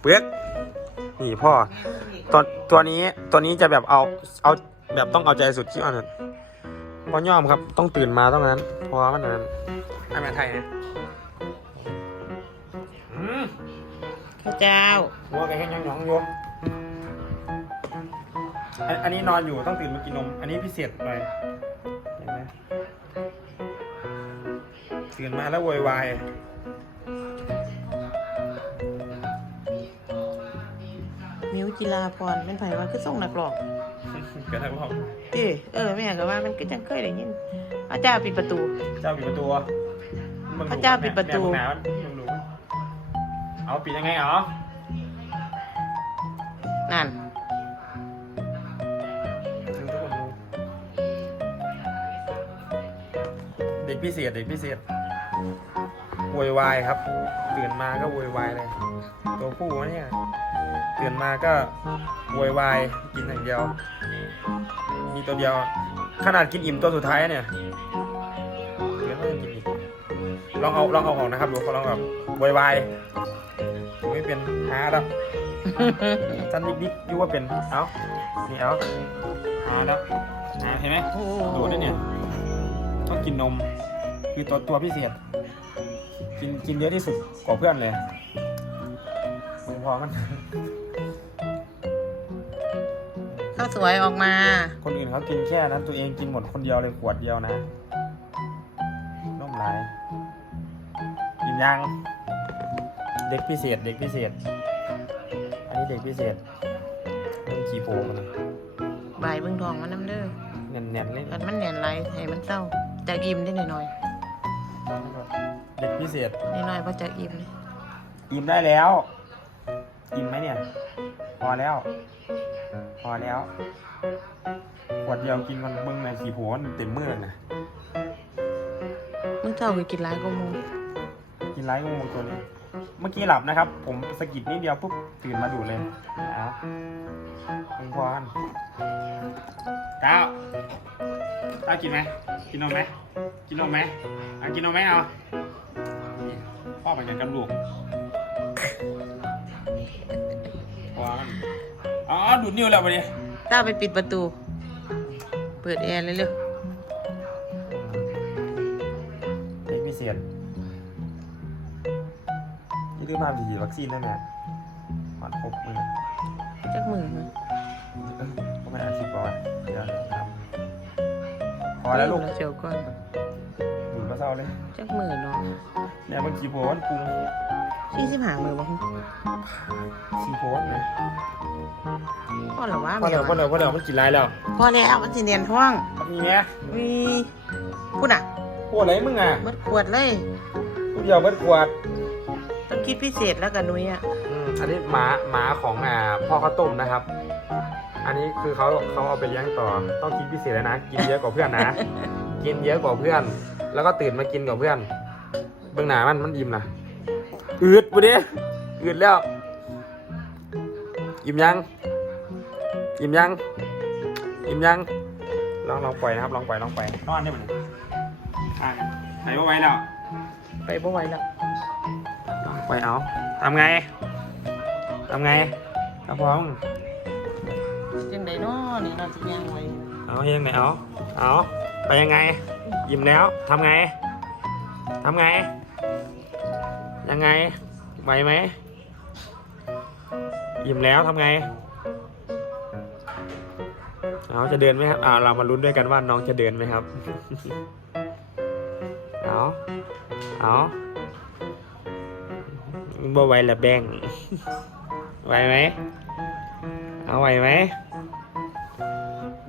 เปลือกนี่พ่อตัวตัวนี้ตัวนี้จะแบบเอาเอาแบบต้องเอาใจสุดที่อันนั้นพอย่อมครับ ต้องตื่นมาต้องนั้นเพราะว่ามันนั้นไอ้แม่ไทยเนี่ยอืมข้าวเจ้าหัวแกแค่ยังหยองโยมอันอันนี้นอนอยู่ต้องตื่นมากินนม อันนี้พิเศษหน่อยเห็นไหมตื่นมาแล้วโวยวาย มิวจิลาพรเป็นไผว่าคือส่งนักร้องกระทั่งพ่อเอ้เออแม่ก็ว่ามันก็จังเคยได้ยินพระเจ้าปิดประตู เจ้าปิดประตูมึงพระเจ้าปิดประตูแม่มึงหนาวมึงรู้เอาปิดยังไงเหรอนั่นเด็กพิเศษเด็กพิเศษโวยวายครับตื่นมาก็โวยวายเลย ตัวผู้วะเนี่ย ตื่นมาก็โวยวายกินอย่างเดียว มีตัวเดียว ขนาดกินอิ่มตัวสุดท้ายเนี่ยเดี๋ยวต้องกินอีกลองเอาลองเอาออกนะครับดูเขาลองแบบโวยวายไม่เป็นหาแล้วจันนิดนิดๆยูว่าเป็นเอานี่เอาหาแล้วหาเห็นไหมดูด้วยเนี่ยต้องกินนม คือตัวตัวพิเศษ กินกินเยอะที่สุดกว่าเพื่อนเลยมึงพอมัน ข้าวสวยออกมา คนอื่นเขากินแค่นั้นตัวเองกินหมดคนเดียวเลยขวดเดียวนะนมหลายกินยัง เด็กพิเศษ เด็กพิเศษ อันนี้เด็กพิเศษเริ่มขี่โผล่มาเลยบายเบิ่งทองมันน้ำเด้อแน่นๆเลยอันมันแหน่นไรให้มันเศร้าจากอิ่มได้หน่อยเด็กพิเศษๆน้อยๆเพราะจากอิ่มเลยอิ่มได้แล้ว อิ่มไหมเนี่ย พอแล้ว พอแล้วขวดเดียวกินมันเบิ้งในขี่โผล่มันเต็มมือเลยนะมึงเศร้าคือกินหลายก็มูกินไร้ก็งูตัวนี้ เมื่อกี้หลับนะครับ ผมสะกิดนิดเดียวปุ๊บตื่นมาดูดเลยเอาคุณพรก้าวก้าวกินไหมกินนมไหมกินนมไหมเอากินนมไหมเอานี่พ่อไปกันกับลูก อ๋อดูดนิ้วแล้ววันนี้เจ้าไปปิดประตู เปิดแอร์เลยเร็วเด็กพิเศษนี่ดื้อมากดีวัคซีนได้ไหมหมันครบมือจักมือมึงเอ้ยก็ไม่อาชีพก่อนเดี๋ยวทำพอแล้วลูกเชียวก่อนดูดมาเศร้าเลยจักมือเนาะเนี่ยมันขี่โพนปรุง สี่สิบห้ามือบ่ฮึขี่โพนเลยพ่อเหรอวะพอเดี๋ยวพอเดี๋ยวพอเดี๋ยวมันกินไรแล้วพอแล้วมันสิเนียนท้องมีเนี้ยวีพูดอะโคตรไรมึงอะเบิดขวดเลยกูเดียวเบิดขวดต้องคิดพิเศษแล้วกันนุ้ยอะอืมอันนี้หมาหมาของอ่าพ่อข้าวต้มนะครับ อันนี้คือเขาเขาเอาไปเลี้ยงต่อ ต้องกินพิเศษเลยนะ กินเยอะกว่าเพื่อนนะ กินเยอะกว่าเพื่อน แล้วก็ตื่นมากินกับเพื่อน เบื้องหน้ามันมันอิ่มนะ อืดปุ๊ดิอืดแล้วอิ่มยังอิ่มยังอิ่มยังลองลองปล่อยนะครับลองปล่อยลองปล่อยนอนได้ไหมอะไหนว่าไว้แล้วไปบ่ไหวแล้วลองปล่อยเอาทำไงทำไงครับพ้องจังไดเนาะนี่เราสิย่างไว้เอายังไงเอาเอาไปยังไง ยิ้มแล้วทำไงทำไง ยังไงไหวไหมยิ้มแล้วทำไงเอาจะเดินไหมครับอ่าเรามาลุ้นด้วยกันว่าน้องจะเดินไหมครับ เอาเอาบ่ไหวละแบงไหวไหมเอาไหวไหม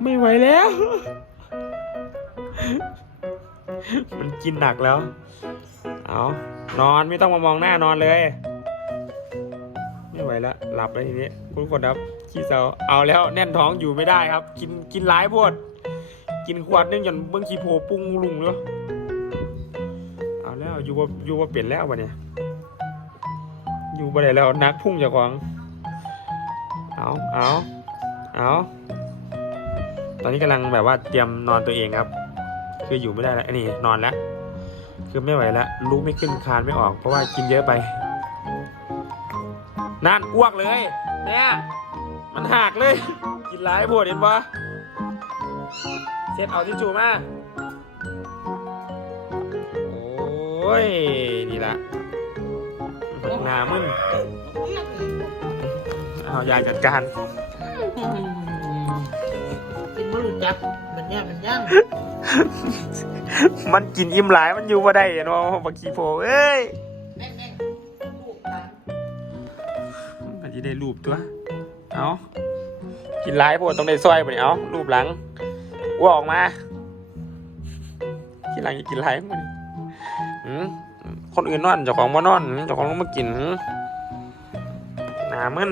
ไม่ไหวแล้ว มันกินหนักแล้ว เอานอนไม่ต้องมามองหน้านอนเลย ไม่ไหวแล้วหลับแล้วทีนี้คุณคนครับขี้เศร้าเอาแล้วแน่นท้องอยู่ไม่ได้ครับ กินกินหลายโพดกินขวดนึงจนเบิ้งขี้โพปุ้งลุงเลยเอาแล้วอยู่ว่าอยู่ว่าเปลี่ยนแล้ววะเนี่ยอยู่บ่ได้แล้วนักพุ่งจากของเอาเอาเอาตอนนี้กำลังแบบว่าเตรียมนอนตัวเองครับ คืออยู่ไม่ได้แล้วอันนี้นอนแล้ว คือไม่ไหวแล้วลุกไม่ขึ้นคานไม่ออก เพราะว่ากินเยอะไปนั่นอ้วกเลย เนี่ย มันหักเลย กินหลายปวดเห็นปะเช็ดเอาทิชชู่มาโอ้ย นี่ละหนามึนเอายาจัดการกินไม่รู้จัก มันย่างมันย่างมันกินอิ่มหลายมันอยู่บ่ได้เนาะบักขี้โพเอ้ยแม่งแม่งลูกหลานมันจะได้รูปตัว เอากินหลายโพดต้องได้ซอยบ่เนี่เอารูปหลังอ้วกออกมากินหลังจะกินหลายมันหืมคนอื่นนอนเจ้าของมานอนเจ้าของต้องมากินหืมหนามึน